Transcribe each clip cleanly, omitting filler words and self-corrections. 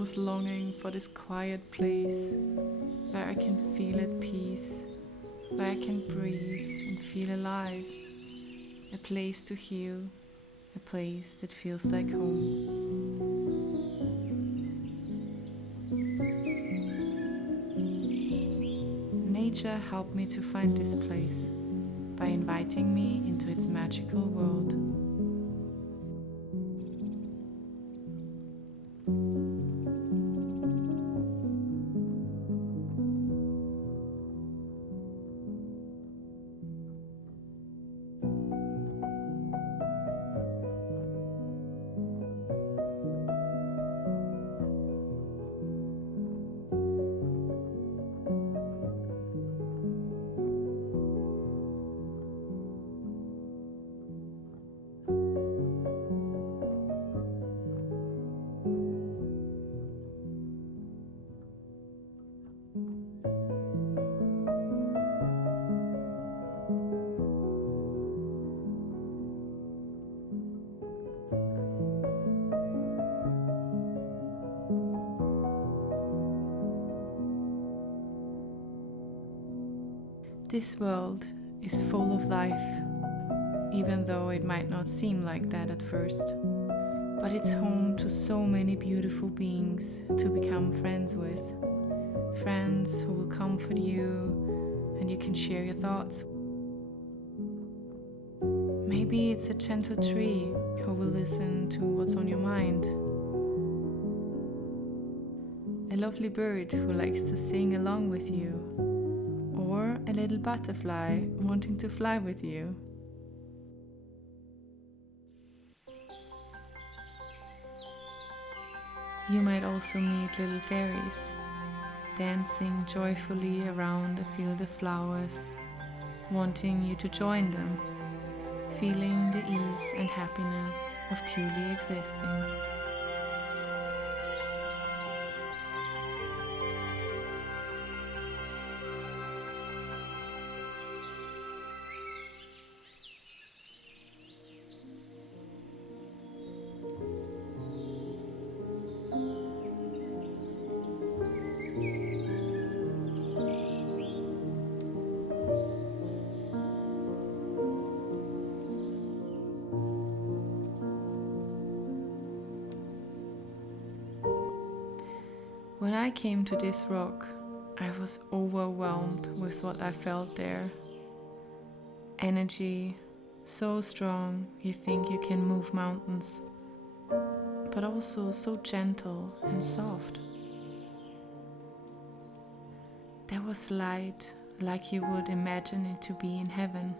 was longing for this quiet place where I can feel at peace, where I can breathe and feel alive. A place to heal, a place that feels like home. Nature helped me to find this place by inviting me into its magical world. This world is full of life, even though it might not seem like that at first. But it's home to so many beautiful beings to become friends with. Friends who will comfort you and you can share your thoughts. Maybe it's a gentle tree who will listen to what's on your mind. A lovely bird who likes to sing along with you. Or a little butterfly wanting to fly with you. You might also meet little fairies, dancing joyfully around a field of flowers, wanting you to join them, feeling the ease and happiness of purely existing. When I came to this rock, I was overwhelmed with what I felt there. Energy, so strong you think you can move mountains, but also so gentle and soft. There was light like you would imagine it to be in heaven.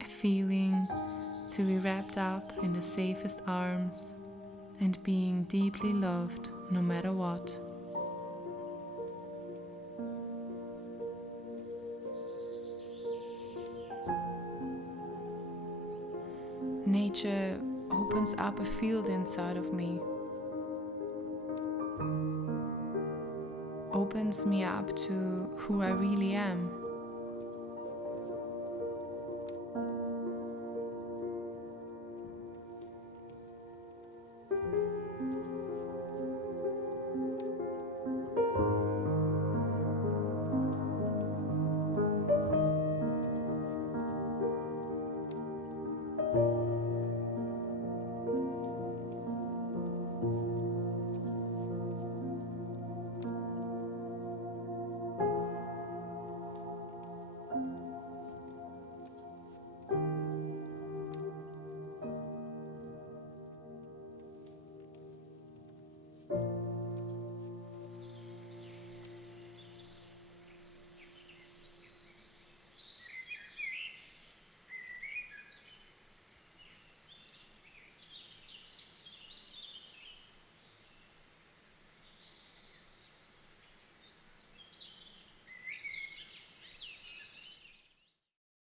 A feeling to be wrapped up in the safest arms and being deeply loved no matter what. Nature opens up a field inside of me, opens me up to who I really am.